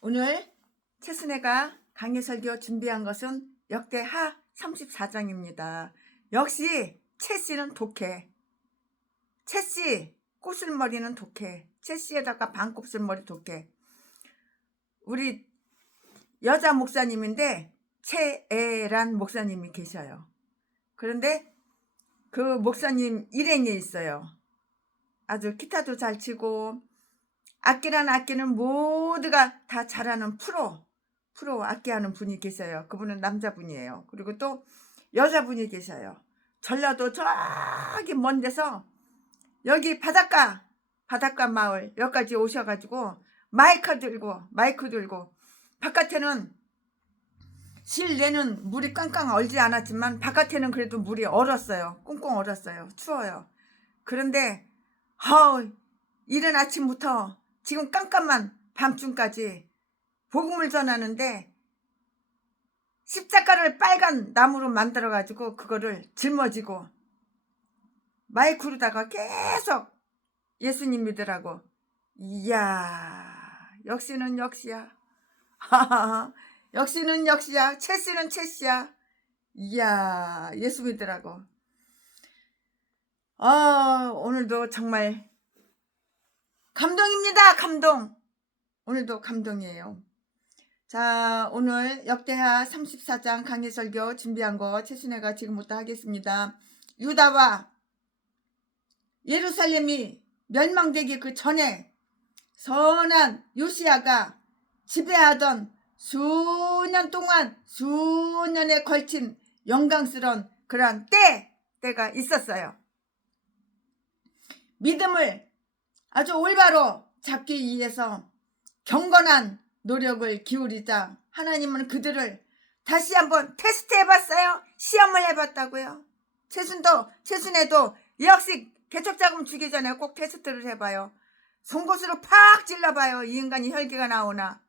오늘 최순애가 강해설교 준비한 것은 역대하 34장입니다. 역시 최씨는 독해. 최씨 곱슬머리는 독해. 최씨에다가 반곱슬머리 독해. 우리 여자 목사님인데 최애란 목사님이 계셔요. 그런데 그 목사님 일행에 있어요. 아주 기타도 잘 치고 악기란 악기는 모두가 다 잘하는 프로 악기하는 분이 계세요. 그분은 남자분이에요. 그리고 또 여자분이 계셔요. 전라도 저기 먼 데서 여기 바닷가 마을 여기까지 오셔가지고 마이크 들고 바깥에는 실내는 물이 깡깡 얼지 않았지만 바깥에는 그래도 물이 얼었어요. 꽁꽁 얼었어요. 추워요. 그런데 이른 아침부터 지금 깜깜한 밤중까지 복음을 전하는데 십자가를 빨간 나무로 만들어가지고 그거를 짊어지고 마이크로다가 계속 예수님 믿으라고. 이야, 역시는 역시야. 역시는 역시야. 최씨는 최씨야. 이야, 예수 믿으라고. 오늘도 정말 감동입니다. 감동. 오늘도 감동이에요. 자, 오늘 역대하 34장 강해설교 준비한 거 최순애가 지금부터 하겠습니다. 유다와 예루살렘이 멸망되기 그 전에 선한 요시야가 지배하던 수년에 걸친 영광스러운 그러한 때가 있었어요. 믿음을 아주 올바로 잡기 위해서 경건한 노력을 기울이자 하나님은 그들을 다시 한번 테스트 해봤어요. 시험을 해봤다고요. 최순애도 역시 개척자금 주기 전에 꼭 테스트를 해봐요. 송곳으로 팍 찔러봐요. 이 인간이 혈기가 나오나.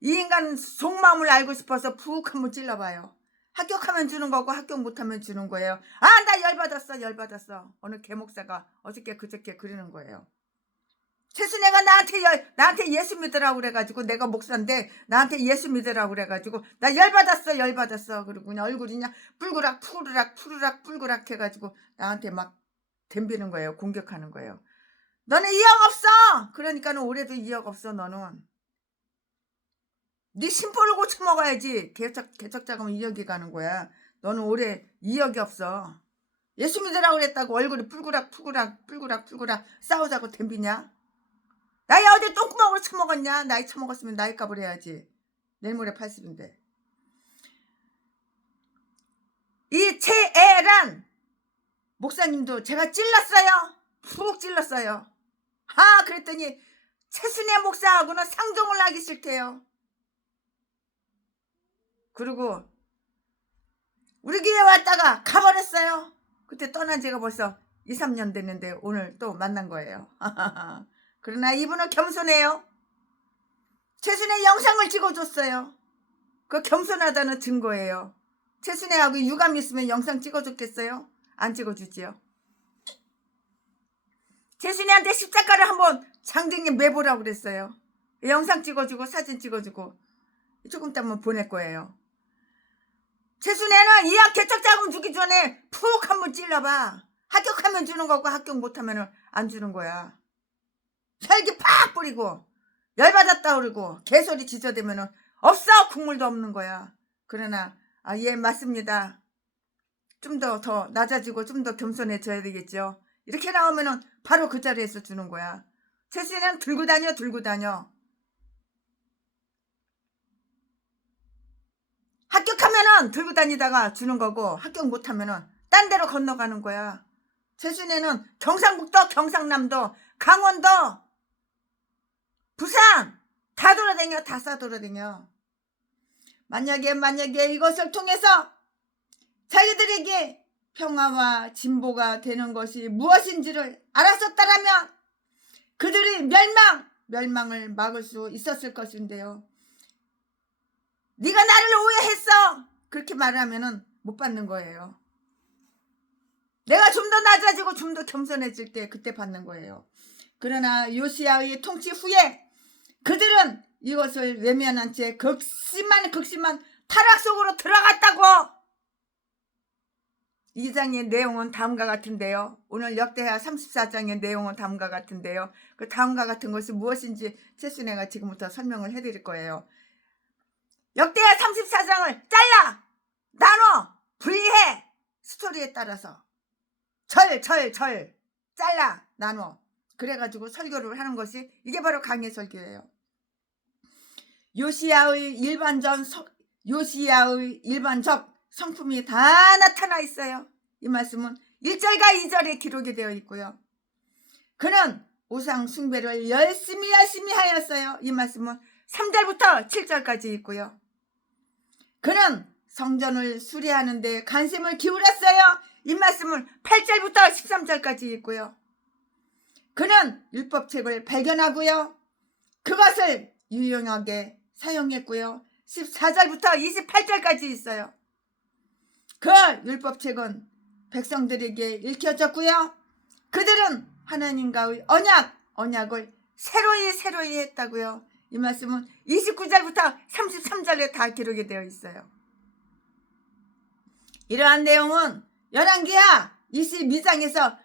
이 인간 속마음을 알고 싶어서 푹 한번 찔러봐요. 합격하면 주는 거고 합격 못하면 주는 거예요. 나 열받았어. 어느 개목사가 어저께 그저께 그러는 거예요. 최순애가 나한테 예수 믿으라고 그래가지고 내가 목사인데 나한테 예수 믿으라고 그래가지고 나 열받았어. 그리고 그냥 얼굴이 그냥 뿔구락 해가지고 나한테 막 덤비는 거예요. 공격하는 거예요. 너는 이역 없어. 그러니까는 올해도 이역 없어. 너는 네 심보를 고쳐 먹어야지. 개척자금은 이역이 가는 거야. 너는 올해 이역이 없어. 예수 믿으라고 그랬다고 얼굴이 뿔구락 싸우자고 덤비냐? 나이 어디 똥구멍으로 처먹었냐? 나이 처먹었으면 나이값을 해야지. 내일 모레 80인데. 이 최애란 목사님도 제가 찔렀어요. 푹 찔렀어요. 그랬더니 최순애 목사하고는 상종을 하기 싫대요. 그리고 우리 교회 왔다가 가버렸어요. 그때 떠난 지가 벌써 2-3년 됐는데 오늘 또 만난 거예요. 그러나 이분은 겸손해요. 최순애 영상을 찍어줬어요. 그 겸손하다는 증거예요. 최순애하고 유감 있으면 영상 찍어줬겠어요? 안 찍어주지요. 최순애한테 십자가를 한번 장등에 매보라고 그랬어요. 영상 찍어주고 사진 찍어주고 조금 있다면 보낼 거예요. 최순애는 이학 개척자금 주기 전에 푹 한번 찔러봐. 합격하면 주는 거고 합격 못하면 안 주는 거야. 혈기 팍 뿌리고 열받았다 그러고 개소리 지저대면 없어. 국물도 없는 거야. 그러나 예 맞습니다. 좀 더 낮아지고 좀 더 겸손해져야 되겠죠. 이렇게 나오면 바로 그 자리에서 주는 거야. 최순애는 들고 다녀. 합격하면은 들고 다니다가 주는 거고 합격 못하면은 딴 데로 건너가는 거야. 최순애는 경상북도, 경상남도, 강원도, 부산 다 돌아다녀. 다 싸돌아다녀. 만약에 이것을 통해서 자기들에게 평화와 진보가 되는 것이 무엇인지를 알았었다라면 그들이 멸망을 막을 수 있었을 것인데요. 네가 나를 오해했어. 그렇게 말하면은 못 받는 거예요. 내가 좀 더 낮아지고 좀 더 겸손해질 때 그때 받는 거예요. 그러나 요시야의 통치 후에 그들은 이것을 외면한 채 극심한 타락 속으로 들어갔다고. 이 장의 내용은 다음과 같은데요. 오늘 역대하 34장의 내용은 다음과 같은데요. 그 다음과 같은 것이 무엇인지 최순애가 지금부터 설명을 해드릴 거예요. 역대하 34장을 잘라, 나눠, 분리해. 스토리에 따라서 절, 잘라, 나눠. 그래가지고 설교를 하는 것이 이게 바로 강해 설교예요. 요시야의 일반적 성품이 다 나타나 있어요. 이 말씀은 1절과 2절에 기록이 되어 있고요. 그는 우상 숭배를 열심히 하였어요. 이 말씀은 3절부터 7절까지 있고요. 그는 성전을 수리하는 데 관심을 기울였어요. 이 말씀은 8절부터 13절까지 있고요. 그는 율법책을 발견하고요. 그것을 유용하게 사용했고요. 14절부터 28절까지 있어요. 그 율법책은 백성들에게 읽혀졌고요. 그들은 하나님과의 언약을 새로이 했다고요. 이 말씀은 29절부터 33절에 다 기록이 되어 있어요. 이러한 내용은 열왕기하 22장에서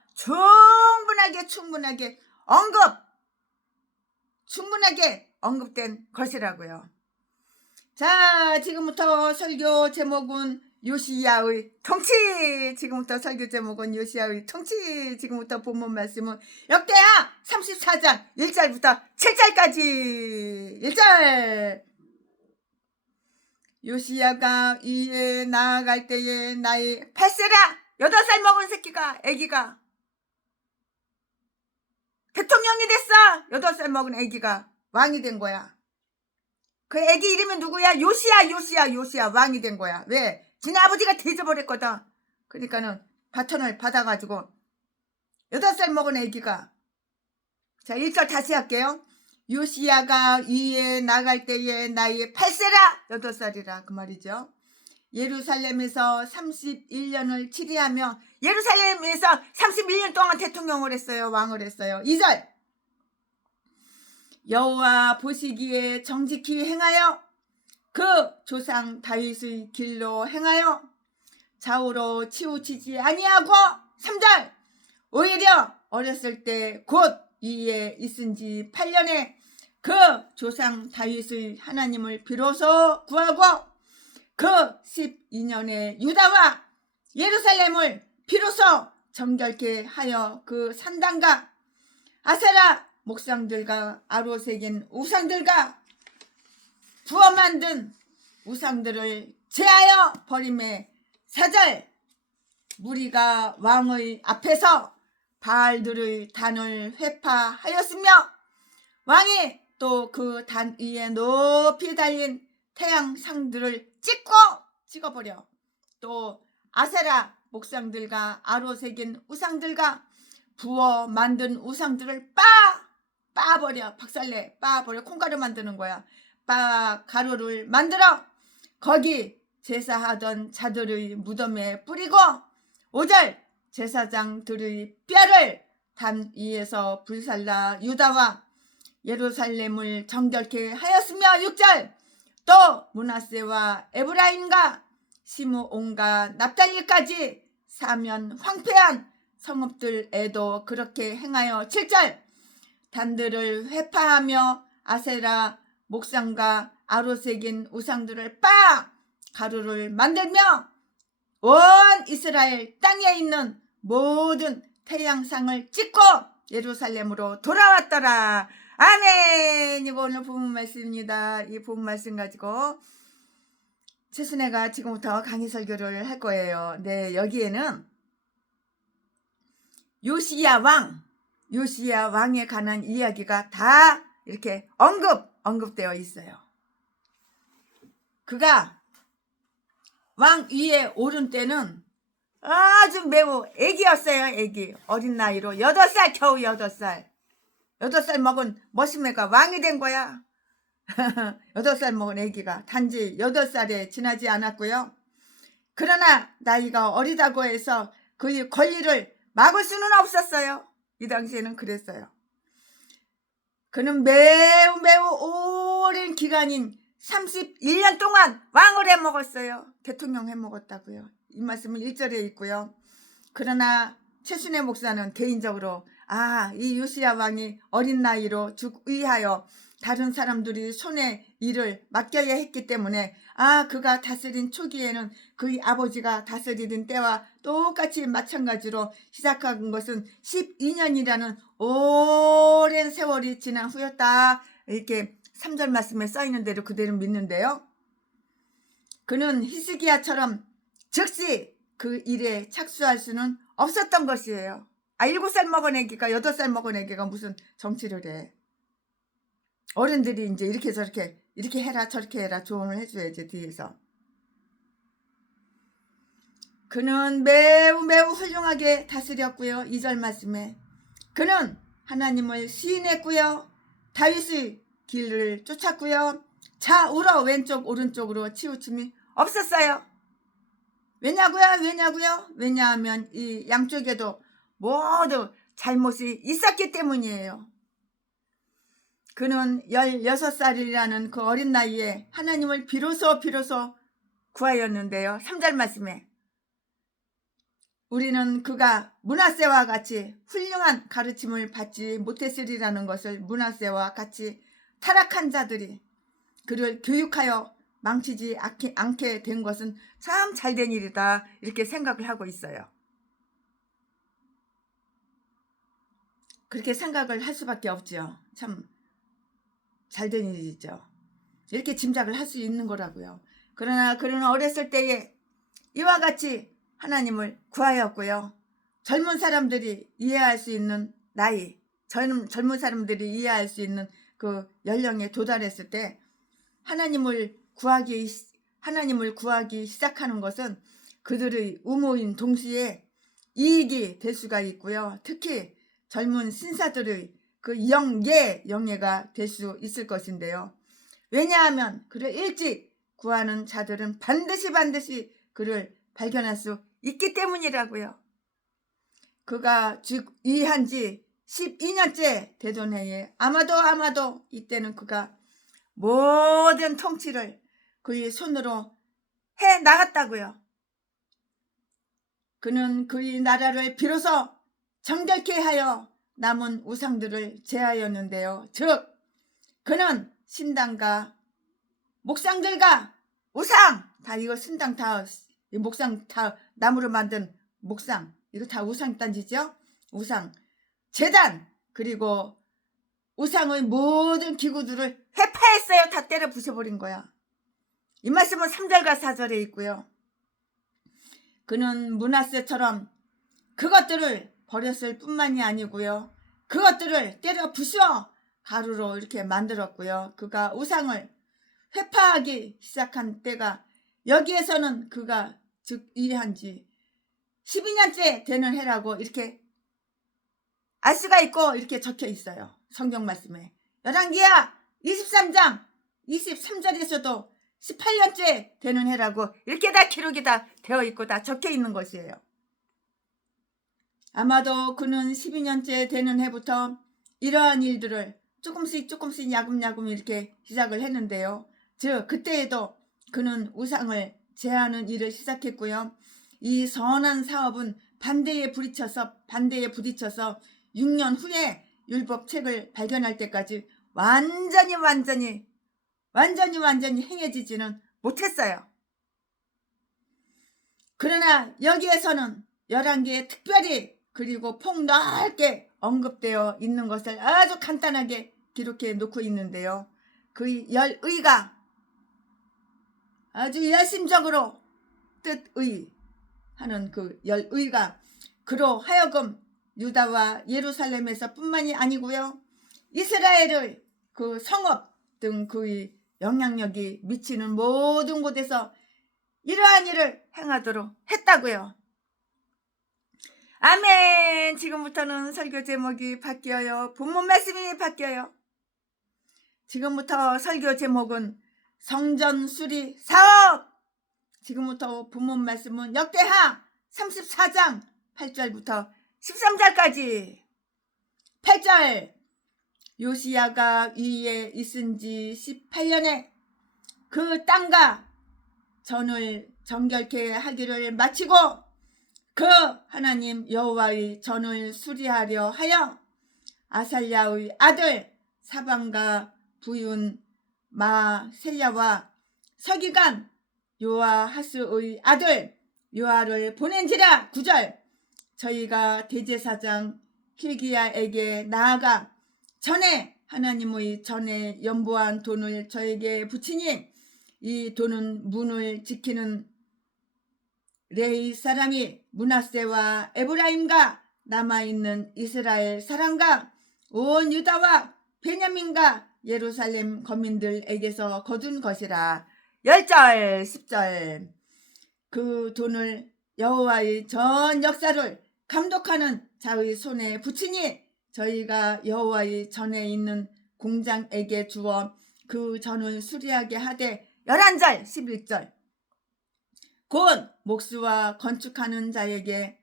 충분하게 언급된 것이라고요. 자, 지금부터 설교 제목은 요시야의 통치. 지금부터 본문 말씀은 역대하 34장 1절부터 7절까지. 1절. 요시야가 위에 나아갈 때에 나이 8세라 8살 먹은 새끼가, 애기가 대통령이 됐어. 8살 먹은 애기가 왕이 된 거야. 그 애기 이름이 누구야? 요시야 왕이 된 거야. 왜? 지네 아버지가 뒤져버렸거든. 그러니까는 바톤을 받아가지고 8살 먹은 애기가. 자, 1절 다시 할게요. 요시야가 위에 나갈 때에 나이 8세라 8살이라 그 말이죠. 예루살렘에서 31년을 치리하며 예루살렘에서 31년 동안 대통령을 했어요. 왕을 했어요. 2절. 여호와 보시기에 정직히 행하여 그 조상 다윗의 길로 행하여 좌우로 치우치지 아니하고. 3절. 오히려 어렸을 때 곧 위에 있은 지 8년에 그 조상 다윗의 하나님을 비로소 구하고 그 12년에 유다와 예루살렘을 비로소 정결케 하여 그 산당과 아세라 목상들과 아로새긴 우상들과 부어 만든 우상들을 제하여 버림에. 4절. 무리가 왕의 앞에서 바알들의 단을 회파하였으며 왕이 또 그 단 위에 높이 달린 태양상들을 찍어버려. 또 아세라 목상들과 아로새긴 우상들과 부어 만든 우상들을 빠버려. 박살내 빠버려. 콩가루 만드는 거야. 가루를 만들어 거기 제사하던 자들의 무덤에 뿌리고. 5절. 제사장들의 뼈를 단 위에서 불살라 유다와 예루살렘을 정결케 하였으며. 6절. 또 므낫세와 에브라임과 시므온과 납달리까지 사면 황폐한 성읍들에도 그렇게 행하여. 7절. 단들을 회파하며 아세라 목상과 아로새긴 우상들을 가루를 만들며 온 이스라엘 땅에 있는 모든 태양상을 찍고 예루살렘으로 돌아왔더라. 아멘. 이거 오늘 본문 말씀입니다. 이 본문 말씀 가지고 최순애가 지금부터 강의 설교를 할 거예요. 네, 여기에는 요시야 왕에 관한 이야기가 다 이렇게 언급되어 있어요. 그가 왕 위에 오른 때는 아주 매우 애기였어요. 애기. 어린 나이로 8살, 겨우 8살. 8살 먹은 머시매가 왕이 된 거야. 8살 먹은 애기가 단지 8살에 지나지 않았고요. 그러나 나이가 어리다고 해서 그의 권리를 막을 수는 없었어요. 이 당시에는 그랬어요. 그는 매우 매우 오랜 기간인 31년 동안 왕을 해먹었어요. 대통령 해먹었다고요. 이 말씀은 1절에 있고요. 그러나 최순애 목사는 개인적으로 이 요시야 왕이 어린 나이로 즉위하여 다른 사람들이 손에 일을 맡겨야 했기 때문에 그가 다스린 초기에는 그의 아버지가 다스리던 때와 똑같이 마찬가지로 시작한 것은 12년이라는 오랜 세월이 지난 후였다. 이렇게 3절 말씀에 써있는 대로 그대로 믿는데요. 그는 히스기야처럼 즉시 그 일에 착수할 수는 없었던 것이에요. 7살 먹은 애기가 8살 먹은 애기가 무슨 정치를 해. 어른들이 이제 이렇게 저렇게 이렇게 해라 저렇게 해라 조언을 해줘야지 뒤에서. 그는 매우 매우 훌륭하게 다스렸고요. 2절 말씀에 그는 하나님을 시인했고요. 다윗의 길을 쫓았고요. 좌우로 왼쪽 오른쪽으로 치우침이 없었어요. 왜냐고요? 왜냐하면 이 양쪽에도 모두 잘못이 있었기 때문이에요. 그는 16살이라는 그 어린 나이에 하나님을 비로소 구하였는데요. 3절 말씀에 우리는 그가 므낫세와 같이 훌륭한 가르침을 받지 못했으리라는 것을 므낫세와 같이 타락한 자들이 그를 교육하여 망치지 않게 된 것은 참 잘된 일이다 이렇게 생각을 하고 있어요. 그렇게 생각을 할 수밖에 없죠. 참 잘된 일이죠. 이렇게 짐작을 할 수 있는 거라고요. 그러나 그는 어렸을 때에 이와 같이 하나님을 구하였고요. 젊은 사람들이 이해할 수 있는 나이, 젊은 사람들이 이해할 수 있는 그 연령에 도달했을 때 하나님을 구하기 시작하는 것은 그들의 의무인 동시에 이익이 될 수가 있고요. 특히 젊은 신사들의 그 영예가 될 수 있을 것인데요. 왜냐하면 그를 일찍 구하는 자들은 반드시 그를 발견할 수 있기 때문이라고요. 그가 즉위한 지 12년째 되던 해에 아마도 이때는 그가 모든 통치를 그의 손으로 해 나갔다고요. 그는 그의 나라를 비로소 정결케 하여 남은 우상들을 제하였는데요. 즉 그는 신당과 목상들과 우상 다 이거 신당 다 목상 다 나무로 만든 목상 이거 다 우상 단지죠. 우상 제단 그리고 우상의 모든 기구들을 회파했어요. 다 때려 부숴버린 거야. 이 말씀은 3절과 4절에 있고요. 그는 므낫세처럼 그것들을 버렸을 뿐만이 아니고요. 그것들을 때려 부숴 가루로 이렇게 만들었고요. 그가 우상을 회파하기 시작한 때가 여기에서는 그가 즉위한 지 12년째 되는 해라고 이렇게 알 수가 있고 이렇게 적혀 있어요. 성경 말씀에. 열왕기하 23장 23절에서도 18년째 되는 해라고 이렇게 다 기록이 다 되어 있고 다 적혀 있는 것이에요. 아마도 그는 12년째 되는 해부터 이러한 일들을 조금씩 야금야금 이렇게 시작을 했는데요. 즉 그때에도 그는 우상을 제하는 일을 시작했고요. 이 선한 사업은 반대에 부딪혀서 6년 후에 율법책을 발견할 때까지 완전히 행해지지는 못했어요. 그러나 여기에서는 11개에 특별히 그리고 폭넓게 언급되어 있는 것을 아주 간단하게 기록해 놓고 있는데요. 그 열의가 아주 열심적으로 뜻의 하는 그 열의가 그로 하여금 유다와 예루살렘에서 뿐만이 아니고요. 이스라엘의 그 성읍 등 그의 영향력이 미치는 모든 곳에서 이러한 일을 행하도록 했다고요. 아멘. 지금부터는 설교 제목이 바뀌어요. 본문 말씀이 바뀌어요. 지금부터 설교 제목은 성전 수리 사업. 지금부터 본문 말씀은 역대하 34장 8절부터 13절까지 8절 요시야가 위에 있은 지 18년에 그 땅과 전을 정결케 하기를 마치고 그 하나님 여호와의 전을 수리하려 하여 아살랴의 아들 사방과 부윤 마셀야와 서기관 요아하스의 아들 요아를 보낸지라. 9절 저희가 대제사장 hil기야에게 나아가 전에 하나님의 전에 연보한 돈을 저에게 붙이니 이 돈은 문을 지키는 레위 사람이 므낫세와 에브라임과 남아있는 이스라엘 사람과 온 유다와 베냐민과 예루살렘 거민들에게서 거둔 것이라. 10절 10절 그 돈을 여호와의 전 역사를 감독하는 자의 손에 붙이니 저희가 여호와의 전에 있는 공장에게 주어 그 전을 수리하게 하되. 11절 11절 곧 목수와 건축하는 자에게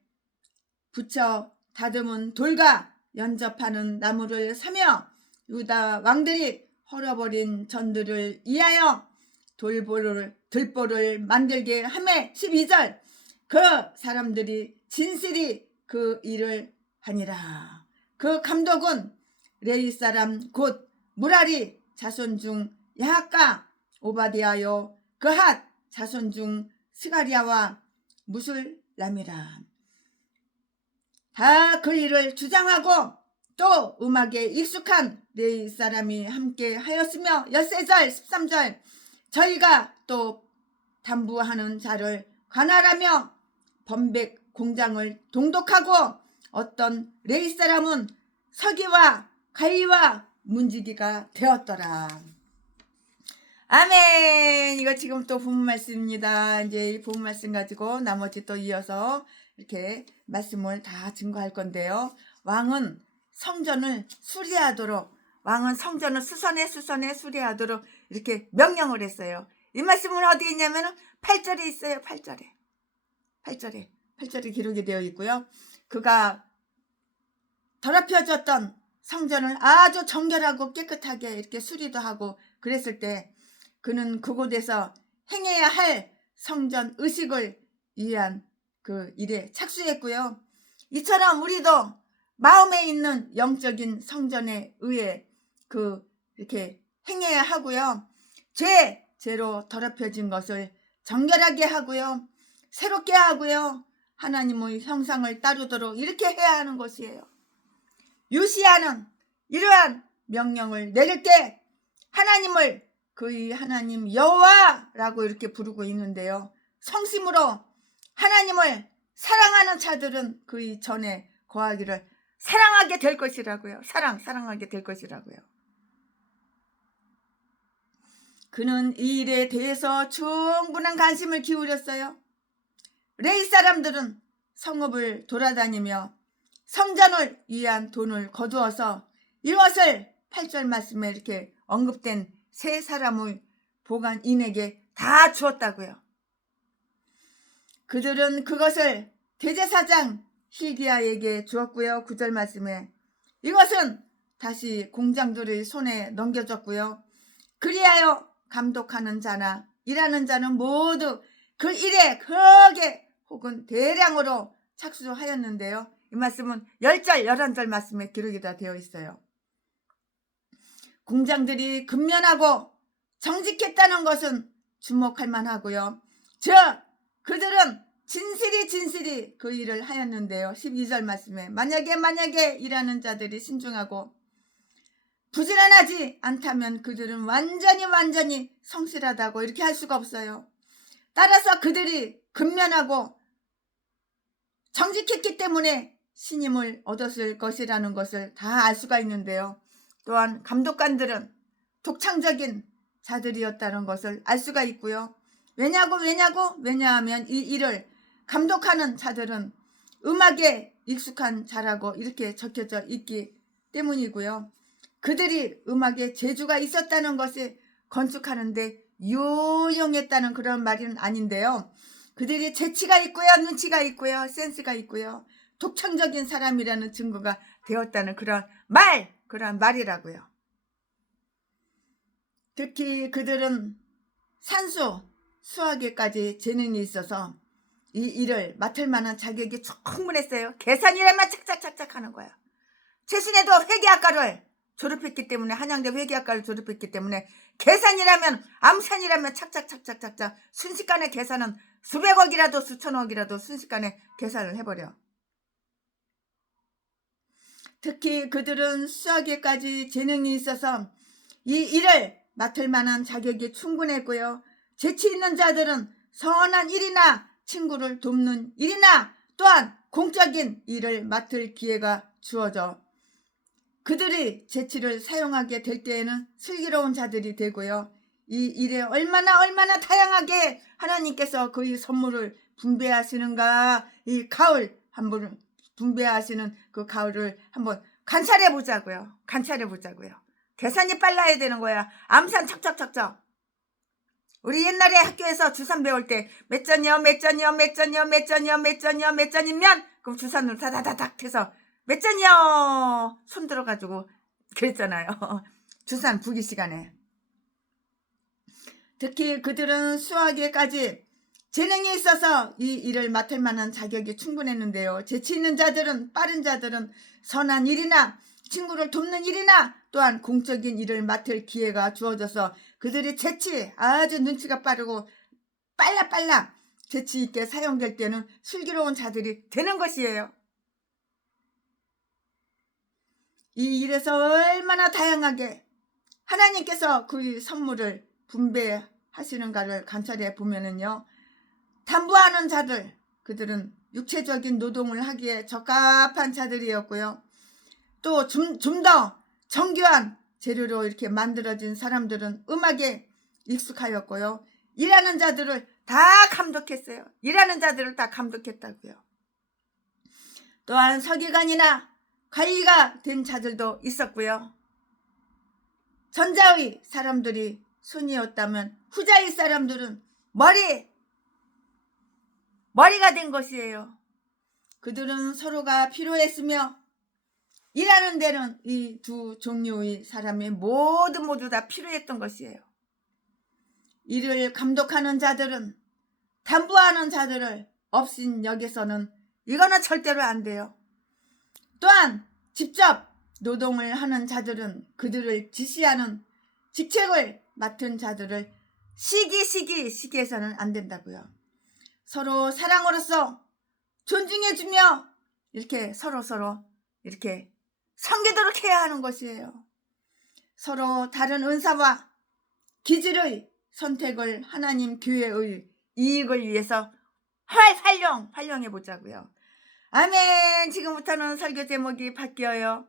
붙여 다듬은 돌과 연접하는 나무를 사며 유다 왕들이 헐어버린 전들을 이하여 들보를 만들게 하매. 12절 그 사람들이 진실이 그 일을 하니라. 그 감독은 레위 사람 곧 무라리 자손 중 야학과 오바디아요 그핫 자손 중 스가리아와 무술람이라. 다 그 일을 주장하고 또 음악에 익숙한 레위 사람이 함께 하였으며. 13절 13절 저희가 또 담부하는 자를 관할하며 번백 공장을 동독하고 어떤 레위 사람은 서기와 가이와 문지기가 되었더라. 아멘. 이거 지금 또 본문 말씀입니다. 이제 이 본문 말씀 가지고 나머지 또 이어서 이렇게 말씀을 다 증거할 건데요. 왕은 성전을 수리하도록, 왕은 성전을 수선해 수리하도록 이렇게 명령을 했어요. 이 말씀은 어디 있냐면 8절에 있어요. 8절에 기록이 되어 있고요. 그가 더럽혀졌던 성전을 아주 정결하고 깨끗하게 이렇게 수리도 하고 그랬을 때 그는 그곳에서 행해야 할 성전 의식을 위한 그 일에 착수했고요. 이처럼 우리도 마음에 있는 영적인 성전에 의해 이렇게 행해야 하고요. 죄로 더럽혀진 것을 정결하게 하고요. 새롭게 하고요. 하나님의 형상을 따르도록 이렇게 해야 하는 것이에요. 요시야는 이러한 명령을 내릴 때 하나님을 그의 하나님 여호와라고 이렇게 부르고 있는데요. 성심으로 하나님을 사랑하는 자들은 그의 전에 거하기를 사랑하게 될 것이라고요. 사랑하게 될 것이라고요. 그는 이 일에 대해서 충분한 관심을 기울였어요. 레위 사람들은 성읍을 돌아다니며 성전을 위한 돈을 거두어서 이것을 8절 말씀에 이렇게 언급된 세 사람의 보관인에게 다 주었다고요. 그들은 그것을 대제사장 hil기야에게 주었고요. 9절 말씀에 이것은 다시 공장들의 손에 넘겨졌고요. 그리하여 감독하는 자나 일하는 자는 모두 그 일에 크게 혹은 대량으로 착수하였는데요. 이 말씀은 10절 11절 말씀에 기록이 다 되어 있어요. 공장들이 근면하고 정직했다는 것은 주목할 만하고요. 그들은 진실이 그 일을 하였는데요. 12절 말씀에 만약에 일하는 자들이 신중하고 부지런하지 않다면 그들은 완전히 성실하다고 이렇게 할 수가 없어요. 따라서 그들이 근면하고 정직했기 때문에 신임을 얻었을 것이라는 것을 다 알 수가 있는데요. 또한 감독관들은 독창적인 자들이었다는 것을 알 수가 있고요. 왜냐하면 이 일을 감독하는 자들은 음악에 익숙한 자라고 이렇게 적혀져 있기 때문이고요. 그들이 음악에 재주가 있었다는 것이 건축하는데 유용했다는 그런 말은 아닌데요. 그들이 재치가 있고요. 눈치가 있고요. 센스가 있고요. 독창적인 사람이라는 증거가 되었다는 그런 말 그런 말이라고요. 특히 그들은 산수, 수학에까지 재능이 있어서 이 일을 맡을 만한 자격이 충분했어요. 계산이라면 착착착착 하는 거야. 최신에도 회계학과를 졸업했기 때문에, 한양대 회계학과를 졸업했기 때문에 계산이라면, 암산이라면 착착착착착착 순식간에 계산은 수백억이라도 수천억이라도 순식간에 계산을 해버려. 특히 그들은 수학에까지 재능이 있어서 이 일을 맡을 만한 자격이 충분했고요. 재치 있는 자들은 선한 일이나 친구를 돕는 일이나 또한 공적인 일을 맡을 기회가 주어져 그들이 재치를 사용하게 될 때에는 슬기로운 자들이 되고요. 이 일에 얼마나 다양하게 하나님께서 그의 선물을 분배하시는가, 이 가을 한번 분배하시는 그 가을을 한번 관찰해 보자고요. 계산이 빨라야 되는 거야. 암산 척척척척. 우리 옛날에 학교에서 주산 배울 때 몇 전이면 그럼 주산으로 다다다닥 해서 몇 전이요 손 들어가지고 그랬잖아요. 주산 부기 시간에. 특히 그들은 수학에까지 재능이 있어서 이 일을 맡을 만한 자격이 충분했는데요. 재치 있는 자들은, 빠른 자들은 선한 일이나 친구를 돕는 일이나 또한 공적인 일을 맡을 기회가 주어져서 그들의 재치, 아주 눈치가 빠르고 빨라 재치 있게 사용될 때는 슬기로운 자들이 되는 것이에요. 이 일에서 얼마나 다양하게 하나님께서 그의 선물을 분배하시는가를 관찰해 보면은요. 담보하는 자들, 그들은 육체적인 노동을 하기에 적합한 자들이었고요. 또 좀 더 정교한 재료로 이렇게 만들어진 사람들은 음악에 익숙하였고요. 일하는 자들을 다 감독했어요. 일하는 자들을 다 감독했다고요. 또한 서기관이나 관리가 된 자들도 있었고요. 전자의 사람들이 순이었다면 후자의 사람들은 머리가 된 것이에요. 그들은 서로가 필요했으며 일하는 데는 이 두 종류의 사람이 모두 다 필요했던 것이에요. 이를 감독하는 자들은 담보하는 자들을 업신 여기서는 이거는 절대로 안 돼요. 또한 직접 노동을 하는 자들은 그들을 지시하는 직책을 맡은 자들을 시기해서는 안 된다고요. 서로 사랑으로서 존중해주며 이렇게 서로 이렇게 섬기도록 해야 하는 것이에요. 서로 다른 은사와 기질의 선택을 하나님 교회의 이익을 위해서 활용해 보자고요. 아멘. 지금부터는 설교 제목이 바뀌어요.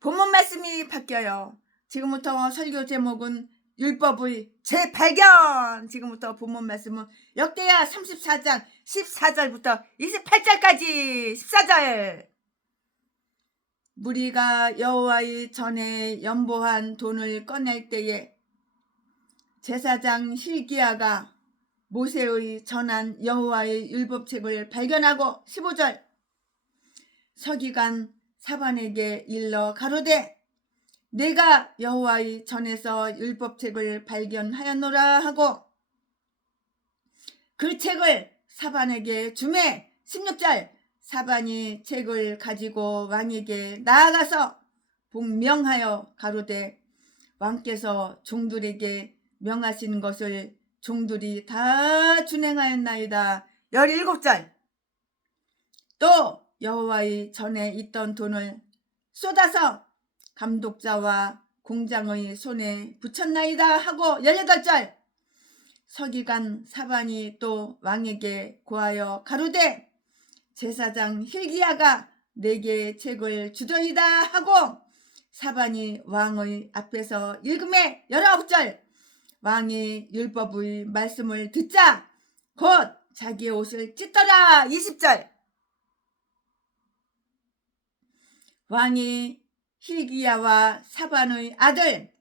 본문 말씀이 바뀌어요. 지금부터 설교 제목은 율법의 재발견. 지금부터 본문 말씀은 역대하 34장 14절부터 28절까지 14절. 무리가 여호와의 전에 연보한 돈을 꺼낼 때에 제사장 hil기야가 모세의 전한 여호와의 율법책을 발견하고 15절. 서기관 사반에게 일러 가로되 내가 여호와의 전에서 율법책을 발견하였노라 하고 그 책을 사반에게 주매 16절. 사반이 책을 가지고 왕에게 나아가서 복명하여 가로되 왕께서 종들에게 명하신 것을 종들이 다 준행하였나이다. 17절. 또 여호와의 전에 있던 돈을 쏟아서 감독자와 공장의 손에 붙였나이다 하고 18절. 서기관 사반이 또 왕에게 고하여 가로되 제사장 hil기야가 내게 책을 주더이다 하고 사반이 왕의 앞에서 읽음에 19절. 왕이 율법의 말씀을 듣자 곧 자기의 옷을 찢더라. 20절. 왕이 hil기야와 사반의 아들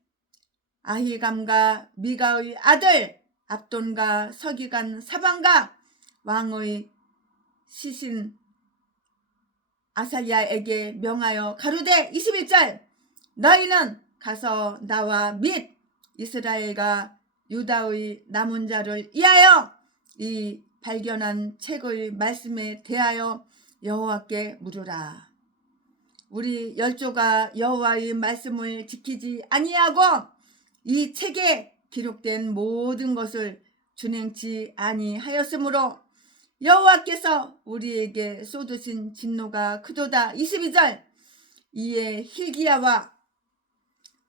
아히감과 미가의 아들 압돈과 서기관 사반과 왕의 시신 아살랴에게 명하여 가로되 21절 너희는 가서 나와 및 이스라엘과 유다의 남은 자를 위하여 이 발견한 책의 말씀에 대하여 여호와께 물으라. 우리 열조가 여호와의 말씀을 지키지 아니하고 이 책에 기록된 모든 것을 준행치 아니하였으므로 여호와께서 우리에게 쏟으신 진노가 크도다. 22절 이에 hil기야와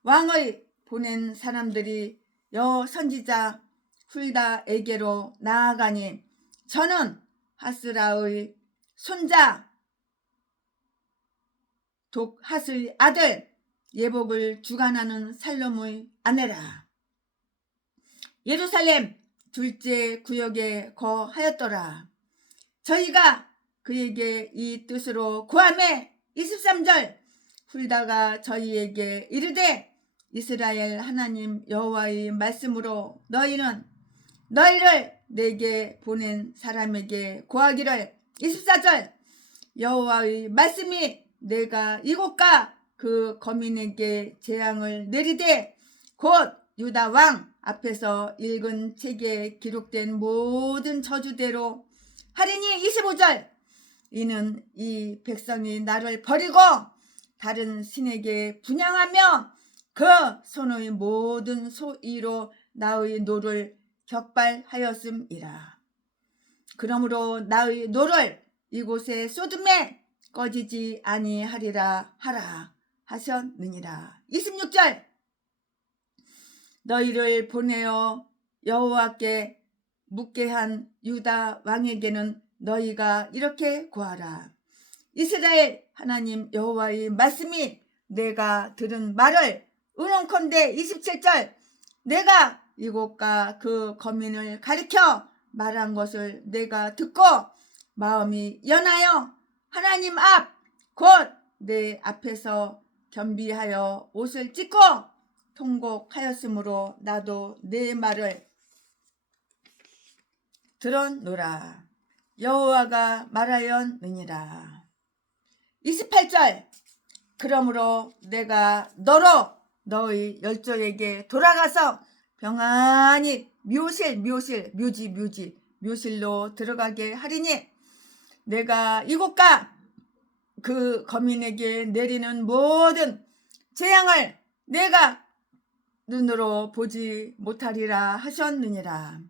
왕의 보낸 사람들이 여선지자 훌다에게로 나아가니 저는 하스라의 손자 독핫의 아들 예복을 주관하는 살롬의 아내라. 예루살렘 둘째 구역에 거하였더라. 저희가 그에게 이 뜻으로 구하매 23절 훌다가 저희에게 이르되 이스라엘 하나님 여호와의 말씀으로 너희를 내게 보낸 사람에게 구하기를 24절 여호와의 말씀이 내가 이곳과 그 거민에게 재앙을 내리되 곧 유다 왕 앞에서 읽은 책에 기록된 모든 저주대로 하리니 25절 이는 이 백성이 나를 버리고 다른 신에게 분향하며 그 손의 모든 소위로 나의 노를 격발하였음이라. 그러므로 나의 노를 이곳에 쏟음에 꺼지지 아니하리라 하라 하셨느니라. 26절 너희를 보내어 여호와께 묻게 한 유다 왕에게는 너희가 이렇게 구하라. 이스라엘 하나님 여호와의 말씀이 내가 들은 말을 의논컨대 27절 내가 이곳과 그 거민을 가리켜 말한 것을 내가 듣고 마음이 연하여 하나님 앞 곧 내 앞에서 겸비하여 옷을 찢고 통곡하였으므로 나도 내 말을 들었노라. 여호와가 말하였느니라. 28절 그러므로 내가 너로 너의 열조에게 돌아가서 평안히 묘실로 들어가게 하리니 내가 이곳과 그 거민에게 내리는 모든 재앙을 내가 눈으로 보지 못하리라 하셨느니라.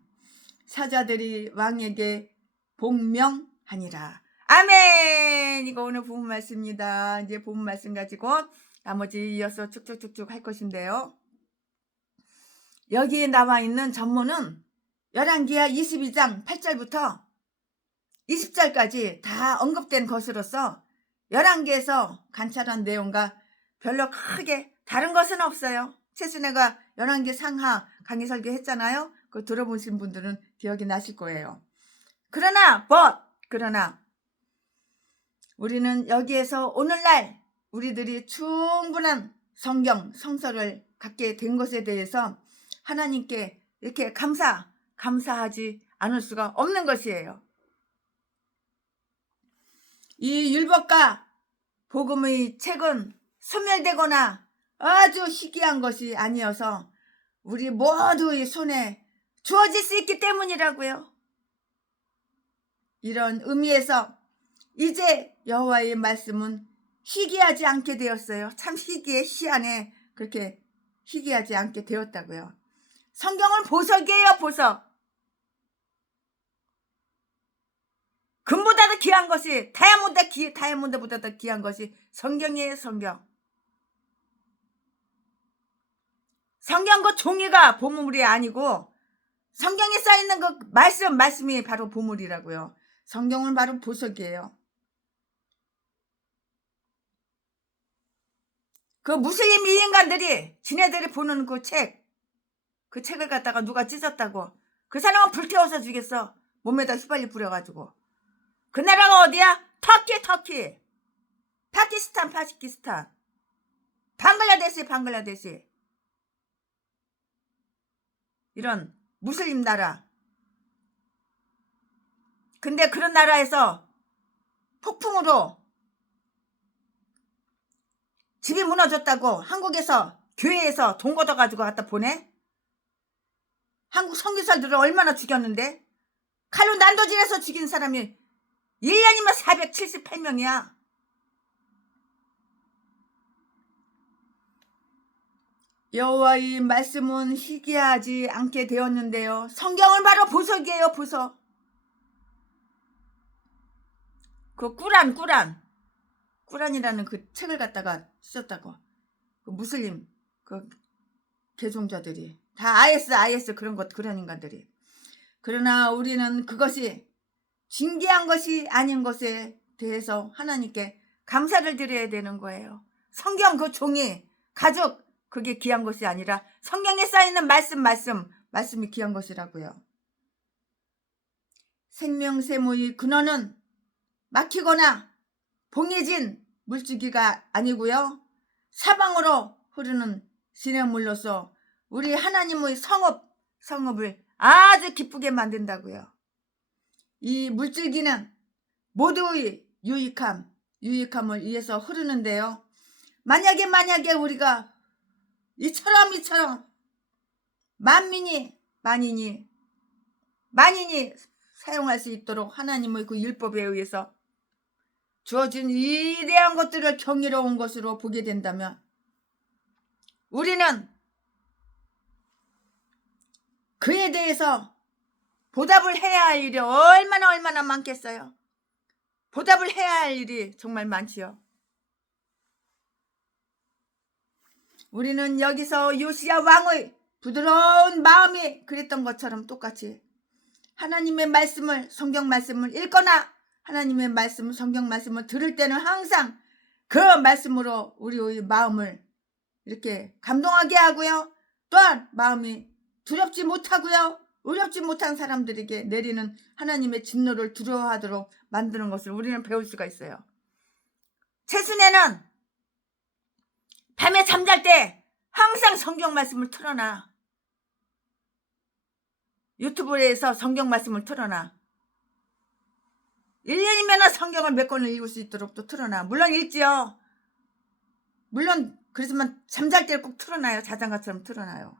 사자들이 왕에게 복명하니라. 아멘. 이거 오늘 본문 말씀입니다. 이제 본문 말씀 가지고 나머지 이어서 쭉쭉쭉쭉 할 것인데요. 여기에 나와 있는 전문은 열왕기하 22장 8절부터 20절까지 다 언급된 것으로서 열왕기에서 관찰한 내용과 별로 크게 다른 것은 없어요. 최순애가 열왕기 상하 강의 설교했잖아요. 그거 들어보신 분들은 기억이 나실 거예요. 그러나 우리는 여기에서 오늘날 우리들이 충분한 성서를 갖게 된 것에 대해서 하나님께 이렇게 감사하지 않을 수가 없는 것이에요. 이 율법과 복음의 책은 소멸되거나 아주 희귀한 것이 아니어서 우리 모두의 손에 주어질 수 있기 때문이라고요. 이런 의미에서 이제 여호와의 말씀은 희귀하지 않게 되었어요. 참 희한해. 그렇게 희귀하지 않게 되었다고요. 성경은 보석이에요. 보석. 금보다도 귀한 것이 다이아몬드보다도 귀한 것이 성경이에요. 성경. 성경 그 종이가 보물이 아니고 성경에 쌓여있는 그 말씀이 바로 보물이라고요. 성경은 바로 보석이에요. 그 무슬림 이 인간들이 지네들이 보는 그 책을 갖다가 누가 찢었다고 그 사람은 불태워서 주겠어. 몸에다 휘발유 뿌려가지고. 그 나라가 어디야? 터키. 파키스탄. 방글라데시. 이런 무슬림 나라. 근데 그런 나라에서 폭풍으로 집이 무너졌다고 한국에서 교회에서 돈 걷어가지고 갖다 보내? 한국 선교사들을 얼마나 죽였는데? 칼로 난도질해서 죽인 사람이 1년이면 478명이야. 여호와의 말씀은 희귀하지 않게 되었는데요. 성경을 바로 보석이에요. 보석. 그 꾸란이라는 그 책을 갖다가 쓰셨다고. 그 무슬림 그 개종자들이 다 IS 그런 인간들이. 그러나 우리는 그것이 진귀한 것이 아닌 것에 대해서 하나님께 감사를 드려야 되는 거예요. 성경 그 종이 가죽 그게 귀한 것이 아니라 성경에 쌓이는 말씀이 귀한 것이라고요. 생명세모의 근원은 막히거나 봉해진 물줄기가 아니고요. 사방으로 흐르는 시냇물로서 우리 하나님의 성읍을 아주 기쁘게 만든다고요. 이 물줄기는 모두의 유익함을 위해서 흐르는데요. 만약에 우리가 이처럼 만인이 사용할 수 있도록 하나님의 그 율법에 의해서 주어진 위대한 것들을 경이로운 것으로 보게 된다면 우리는 그에 대해서 보답을 해야 할 일이 얼마나 많겠어요. 보답을 해야 할 일이 정말 많지요. 우리는 여기서 요시야 왕의 부드러운 마음이 그랬던 것처럼 똑같이 하나님의 말씀을 성경 말씀을 읽거나 하나님의 말씀 성경 말씀을 들을 때는 항상 그 말씀으로 우리의 마음을 이렇게 감동하게 하고요. 또한 마음이 두렵지 못하고요. 어렵지 못한 사람들에게 내리는 하나님의 진노를 두려워하도록 만드는 것을 우리는 배울 수가 있어요. 최순애는 밤에 잠잘 때 항상 성경 말씀을 틀어놔. 유튜브에서 성경 말씀을 틀어놔. 1년이면 성경을 몇 권을 읽을 수 있도록 또 틀어놔. 물론 읽지요. 물론 그렇지만 잠잘 때 꼭 틀어놔요. 자장가처럼 틀어놔요.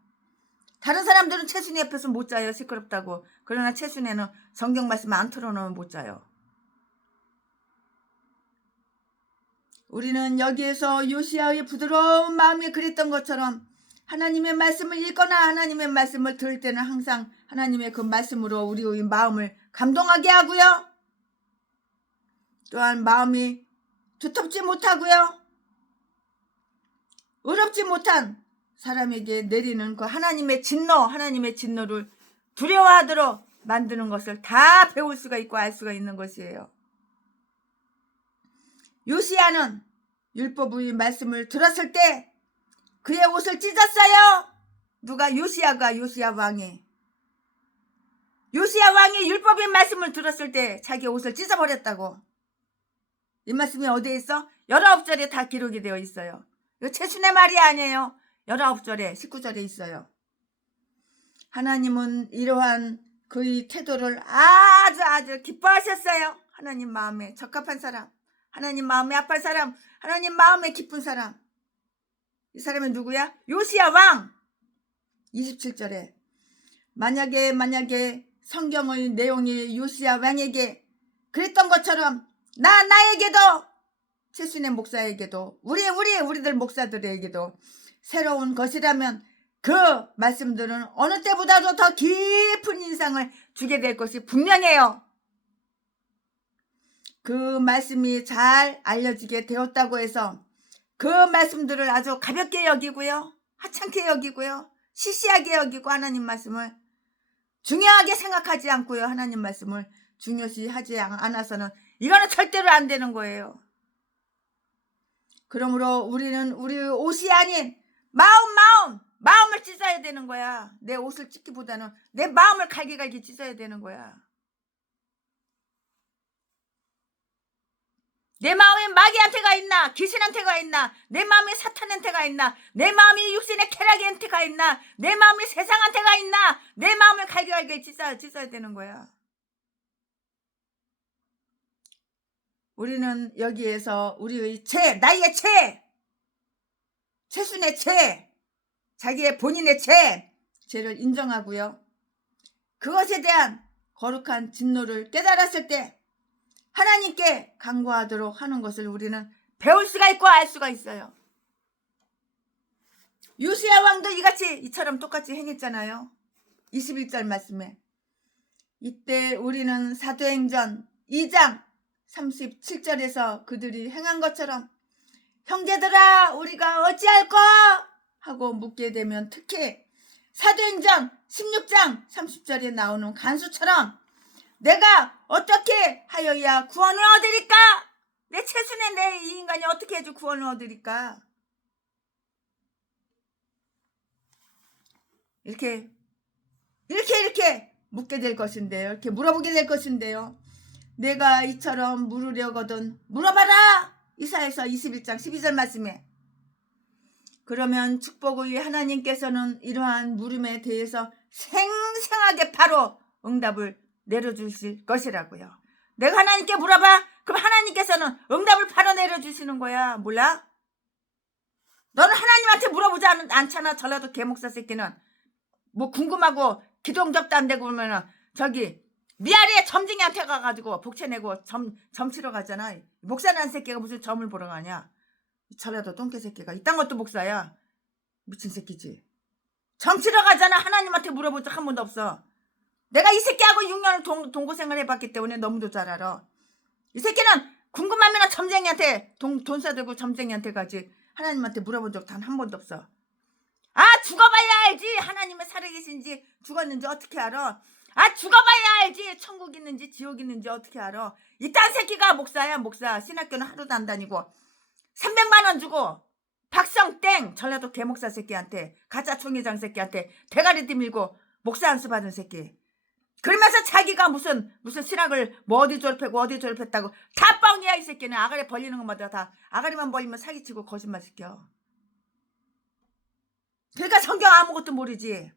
다른 사람들은 최순애 옆에서 못 자요. 시끄럽다고. 그러나 최순애는 성경 말씀 안 틀어놓으면 못 자요. 우리는 여기에서 요시야의 부드러운 마음이 그랬던 것처럼 하나님의 말씀을 읽거나 하나님의 말씀을 들을 때는 항상 하나님의 그 말씀으로 우리의 마음을 감동하게 하고요. 또한 마음이 두텁지 못하고요. 어렵지 못한 사람에게 내리는 그 하나님의 진노를 두려워하도록 만드는 것을 다 배울 수가 있고 알 수가 있는 것이에요. 요시야는 율법의 말씀을 들었을 때 그의 옷을 찢었어요. 누가? 요시야 왕이 율법의 말씀을 들었을 때 자기 옷을 찢어버렸다고. 이 말씀이 어디에 있어? 19절에 다 기록이 되어 있어요. 이거 최순애 말이 아니에요. 19절에 19절에 있어요. 하나님은 이러한 그의 태도를 아주 기뻐하셨어요. 하나님 마음에 적합한 사람, 하나님 마음에 합한 사람, 하나님 마음에 기쁜 사람. 이 사람은 누구야? 요시야 왕. 27절에 만약에 성경의 내용이 요시야 왕에게 그랬던 것처럼 나에게도 최순애 목사에게도 우리들 목사들에게도 새로운 것이라면 그 말씀들은 어느 때보다도 더 깊은 인상을 주게 될 것이 분명해요. 그 말씀이 잘 알려지게 되었다고 해서 그 말씀들을 아주 가볍게 여기고요. 하찮게 여기고요. 시시하게 여기고 하나님 말씀을 중요하게 생각하지 않고요. 하나님 말씀을 중요시하지 않아서는 이거는 절대로 안 되는 거예요. 그러므로 우리는 우리의 옷이 아닌 마음을 찢어야 되는 거야. 내 옷을 찢기보다는 내 마음을 갈기갈기 찢어야 되는 거야. 내 마음에 마귀한테가 있나, 귀신한테가 있나, 내 마음에 사탄한테가 있나, 내 마음이 육신의 쾌락한테가 있나, 내 마음이 세상한테가 있나, 내 마음을 갈기갈기 찢어야 되는 거야. 우리는 여기에서 우리의 나의 죄, 최순의 자기의 본인의 죄를 인정하고요. 그것에 대한 거룩한 진노를 깨달았을 때 하나님께 간구하도록 하는 것을 우리는 배울 수가 있고 알 수가 있어요. 요시야 왕도 이처럼 똑같이 행했잖아요. 21절 말씀에. 이때 우리는 사도행전 2장 37절에서 그들이 행한 것처럼 형제들아 우리가 어찌할까 하고 묻게 되면 특히 사도행전 16장 30절에 나오는 간수처럼 내가 어떻게 하여야 구원을 얻으리까? 내 최순의 내 이 인간이 어떻게 해줘 구원을 얻으리까? 이렇게 묻게 될 것인데요. 이렇게 물어보게 될 것인데요. 내가 이처럼 물으려거든 물어봐라. 이사야서 21장 12절 말씀에. 그러면 축복의 하나님께서는 이러한 물음에 대해서 생생하게 바로 응답을 내려주실 것이라고요. 내가 하나님께 물어봐. 그럼 하나님께서는 응답을 바로 내려주시는 거야. 몰라? 너는 하나님한테 물어보지 않잖아. 전라도 개목사 새끼는. 뭐 궁금하고 기동접도 안 되고 그러면은 저기 미아리에 점쟁이한테 가가지고 복채 내고 점 치러 가잖아. 목사라는 새끼가 무슨 점을 보러 가냐. 전라도 똥개 새끼가 이딴 것도 목사야. 미친 새끼지. 점 치러 가잖아. 하나님한테 물어본 적 한 번도 없어. 내가 이 새끼하고 6년을 동고생을 해봤기 때문에 너무도 잘 알아. 이 새끼는 궁금하면 점쟁이한테 돈 써들고 점쟁이한테 가지. 하나님한테 물어본 적 단 한 번도 없어. 죽어봐야 알지. 하나님은 살아계신지 죽었는지 어떻게 알아. 죽어봐야 알지. 천국 있는지 지옥 있는지 어떻게 알아. 이딴 새끼가 목사야. 목사. 신학교는 하루도 안 다니고 300만 원 주고 박성땡 전라도 개목사 새끼한테 가짜 총회장 새끼한테 대가리 뒤밀고 목사 안수 받은 새끼. 그러면서 자기가 무슨 신학을 뭐 어디 졸업하고 어디 졸업했다고. 다 뻥이야. 이 새끼는 아가리 벌리는 것마다 다 아가리만 벌리면 사기치고 거짓말 시켜. 그러니까 성경 아무것도 모르지.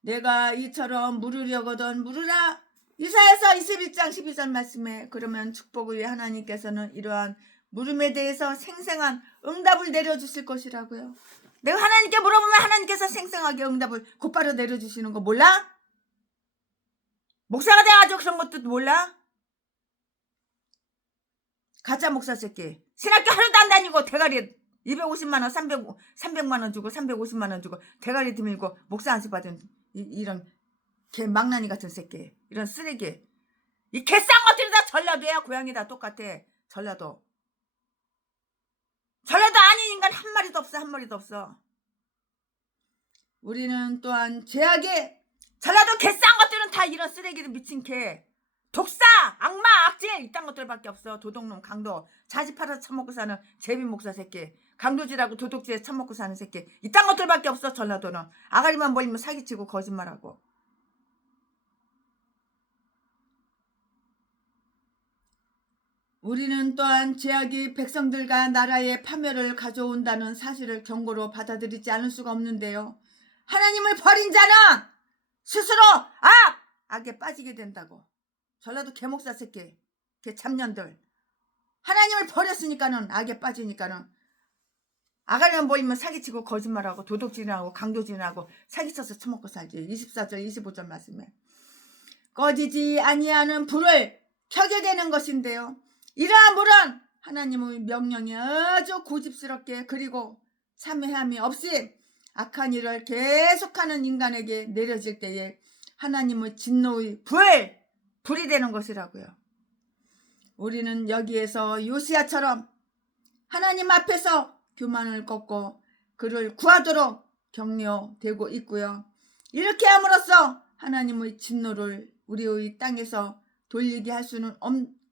내가 이처럼 물으려거든 물으라. 이사야서 21장 12절 말씀에. 그러면 축복의 하나님께서는 이러한 물음에 대해서 생생한 응답을 내려주실 것이라고요. 내가 하나님께 물어보면 하나님께서 생생하게 응답을 곧바로 내려주시는 거 몰라? 목사가 돼가지고 그런 것도 몰라? 가짜 목사 새끼. 신학교 하루도 안 다니고 대가리 250만 원, 300만 원 주고 350만 원 주고 대가리 드밀고 목사 안수 받은 이런 개 망나니 같은 새끼. 이런 쓰레기. 이 개쌍것들이 다 전라도야. 고향이 다 똑같아. 전라도 아닌 인간 한 마리도 없어. 우리는 또한 죄악에 전라도 개쌍것들은 다 이런 쓰레기를 미친 개. 독사, 악마, 악질 이딴 것들밖에 없어. 도둑놈, 강도, 자지 팔아서 처먹고 사는 제비 목사 새끼. 강도질하고 도둑질에 처먹고 사는 새끼. 이딴 것들밖에 없어. 전라도는. 아가리만 벌리면 사기치고 거짓말하고. 우리는 또한 죄악이 백성들과 나라의 파멸을 가져온다는 사실을 경고로 받아들이지 않을 수가 없는데요. 하나님을 버린 자는 스스로 악에 빠지게 된다고. 전라도 개목사 새끼, 개 잡년들. 하나님을 버렸으니까는 악에 빠지니까는 아가리만 보이면 사기치고 거짓말하고 도둑질하고 강도질하고 사기쳐서 처먹고 살지. 24절 25절 말씀에. 꺼지지 아니하는 불을 켜게 되는 것인데요. 이러한 불은 하나님의 명령이 아주 고집스럽게 그리고 참회함이 없이 악한 일을 계속하는 인간에게 내려질 때에 하나님의 진노의 불이 되는 것이라고요. 우리는 여기에서 요시야처럼 하나님 앞에서 교만을 꺾고 그를 구하도록 격려되고 있고요. 이렇게 함으로써 하나님의 진노를 우리의 땅에서 돌리게 할 수는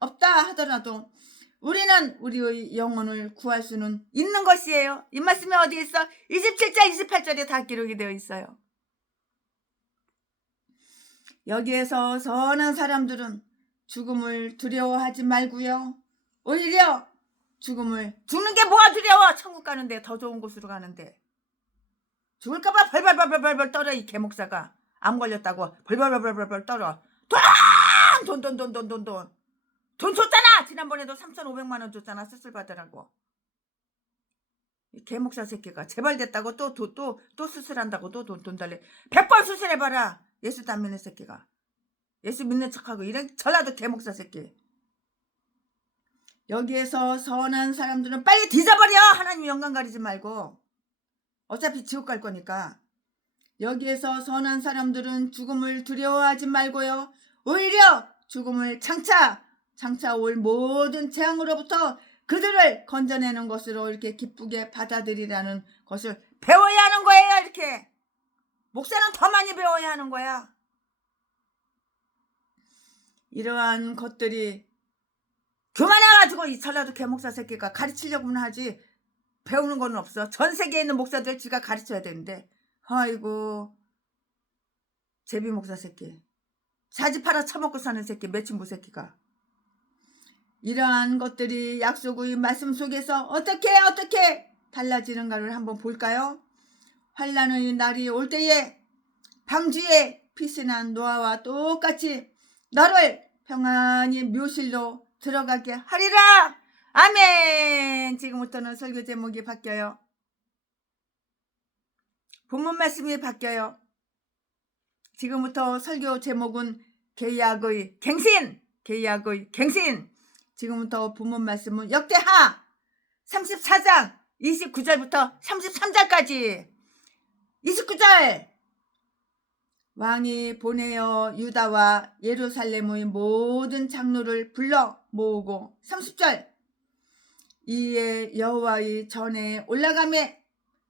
없다 하더라도 우리는 우리의 영혼을 구할 수는 있는 것이에요. 이 말씀이 어디에 있어? 27절 28절에 다 기록이 되어 있어요. 여기에서 선한 사람들은 죽음을 두려워하지 말고요. 오히려 죽는 게 뭐가 두려워. 천국 가는데 더 좋은 곳으로 가는데. 죽을까봐 벌벌벌벌벌 떨어. 이 개목사가 암 걸렸다고 벌벌벌벌벌 떨어. 돈 줬잖아. 지난번에도 3,500만 원 줬잖아. 수술 받으라고. 개목사 새끼가 재발됐다고 또 수술한다고 또 돈 달래. 100번 수술해봐라. 예수도 안 믿는 새끼가. 예수 믿는 척하고 이런 전라도 개목사 새끼. 여기에서 선한 사람들은 빨리 뒤져버려. 하나님 영광 가리지 말고. 어차피 지옥 갈 거니까. 여기에서 선한 사람들은 죽음을 두려워하지 말고요. 오히려 죽음을 장차 올 모든 재앙으로부터 그들을 건져내는 것으로 이렇게 기쁘게 받아들이라는 것을 배워야 하는 거예요. 이렇게. 목사는 더 많이 배워야 하는 거야. 이러한 것들이 교만해가지고 이 전라도 개목사 새끼가 가르치려고는 하지 배우는 건 없어. 전 세계에 있는 목사들 지가 가르쳐야 되는데. 아이고 제비 목사 새끼. 자지 팔아 처먹고 사는 새끼. 매춘부 새끼가. 이러한 것들이 약속의 말씀 속에서 어떻게 달라지는가를 한번 볼까요? 환난의 날이 올 때에 방주에 피신한 노아와 똑같이 너를 평안히 묘실로 들어가게 하리라. 아멘. 지금부터는 설교 제목이 바뀌어요. 본문 말씀이 바뀌어요. 지금부터 설교 제목은 계약의 갱신. 지금부터 본문 말씀은 역대하 34장 29절부터 33절까지. 29절. 왕이 보내어 유다와 예루살렘의 모든 장로를 불러 모으고. 30절. 이에 여호와의 전에 올라가매